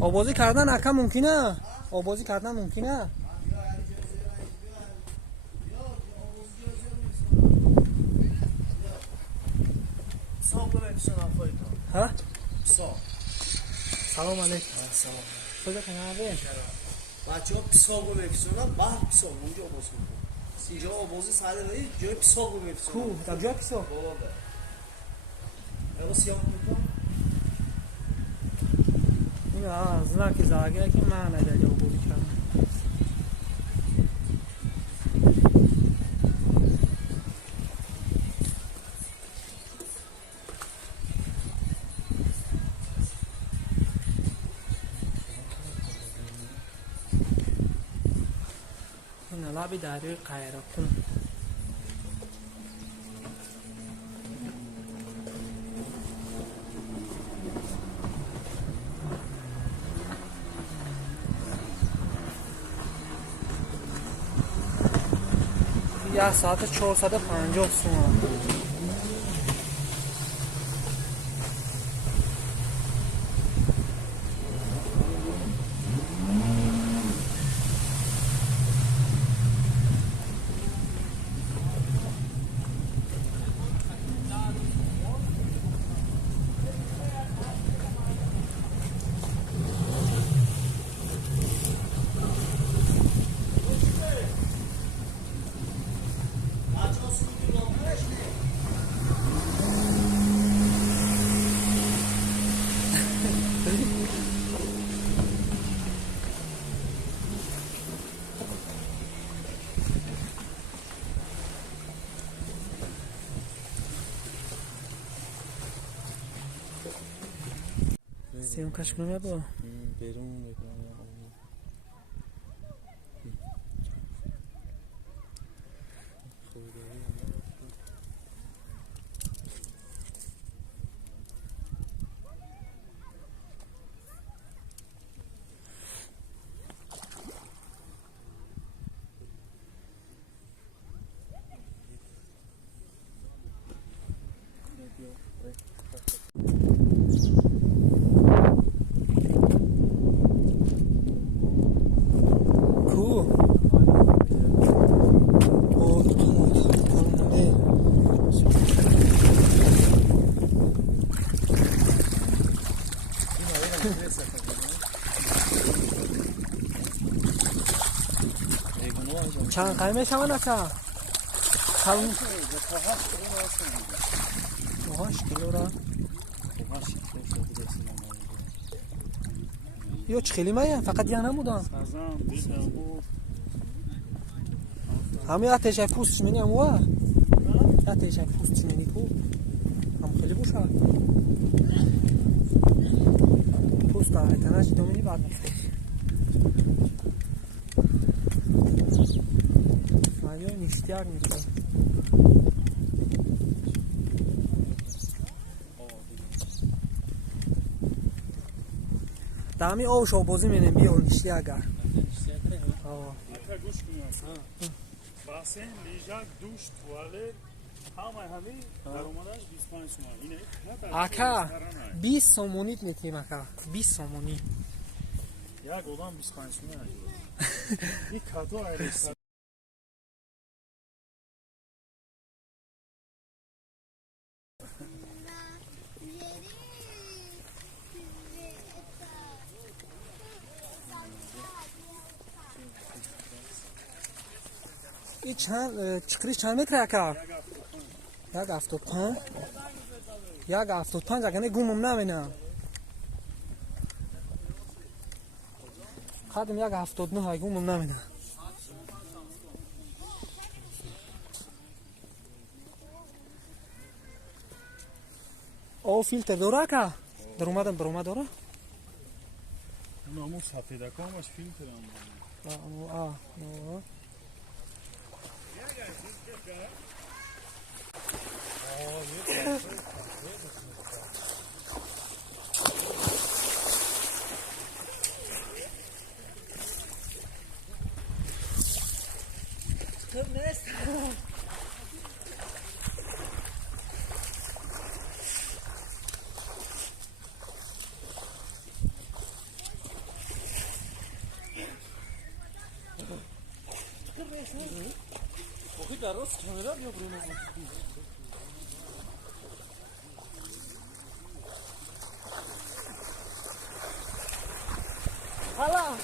آبازی کردن اکا ممکنه؟ آبازی کردن ممکنه؟ ها؟ سلام علیکم. سلام. کجا کنار؟ بچه‌ها پیساق رو بفرستونن، بعد پیساق اونجا باز کن. اینجا آبازی ساده داری، جای پیساق رو بفرستونن. کو؟ در جای پیساق؟ بابا ده. الان سیاه میکنم. این از نه که زاگه که من نداری آبازی کردم. لابی داری قایره کن. یا ساعت 450 تومان. سیام کش کنم با بیرون میکنم. چند قیمش هم نکه؟ همون 8 کیلو را یا چه خیلی مایه؟ فقط یه نمودن همه آتش پوست چمینی هم واه آتش پوست چمینی تو هم خیلی بوشه پوست ها ایتناش دومینی بعد میفته مایه نیشتیار میده دامی آوش آبازی مینیم بیا نیشتی اگر اکا گوش کنیم بحثه لیجاک دوش توالت همه در اومدنش 25 تومن اینه اکا 20 سومونیت میتیم اکا 20 سومونی یک آدم 25 تومن این کادو ایرس این چند چکریش چند متر اکا؟ 1.75 1.75 اگه نه گومم نمینم خادم 1.79 های گومم نمینم او فیلتر دوره اکا؟ در اومدم دوره؟ اون همون سفیده کامش فیلتر هم آخه در راست کاملا بیا برو نزن حالا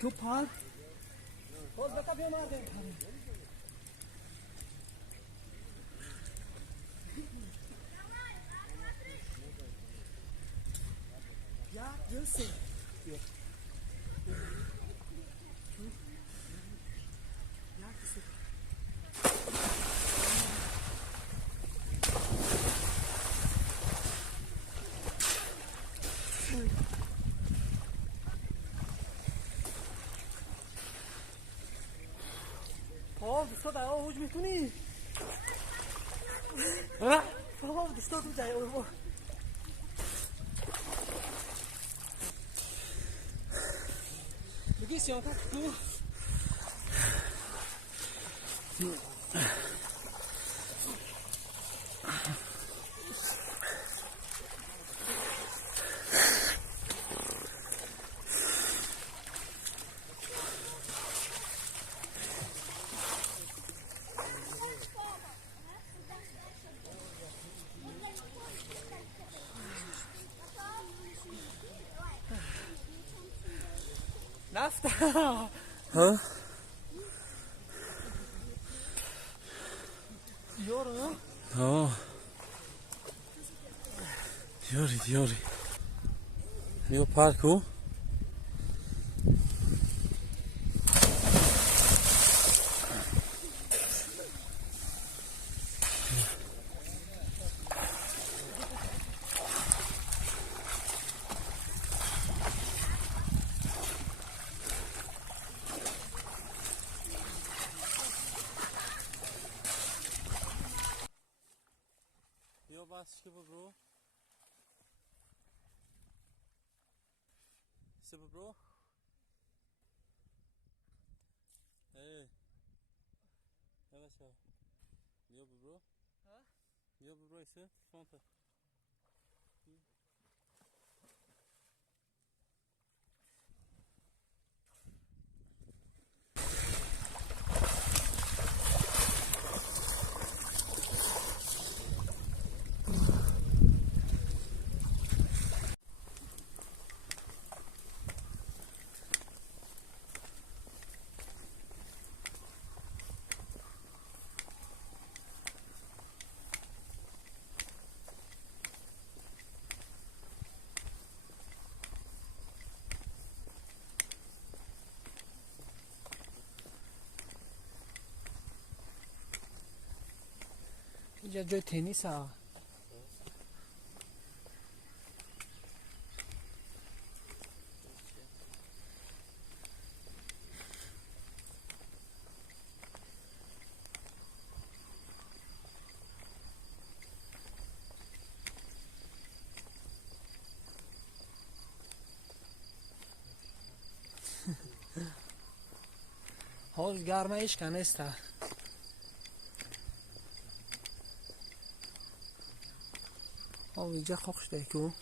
تو پارک باز بکا بیا مارده یا یوسی دوستا در آوج میتونی؟ دوستا تو جای آوج بگی سیانتا تو نفت ها یارو ها دیاری بیا پارکو Başka bu bro. İşte bu bro. Hey. Evet ya. Niye bu bro? Ha? Niye bu bro ise? Sonta. اینجا جای تنیس ها. حاضر گرمه ایش کنسته. اینجا خوش دیگه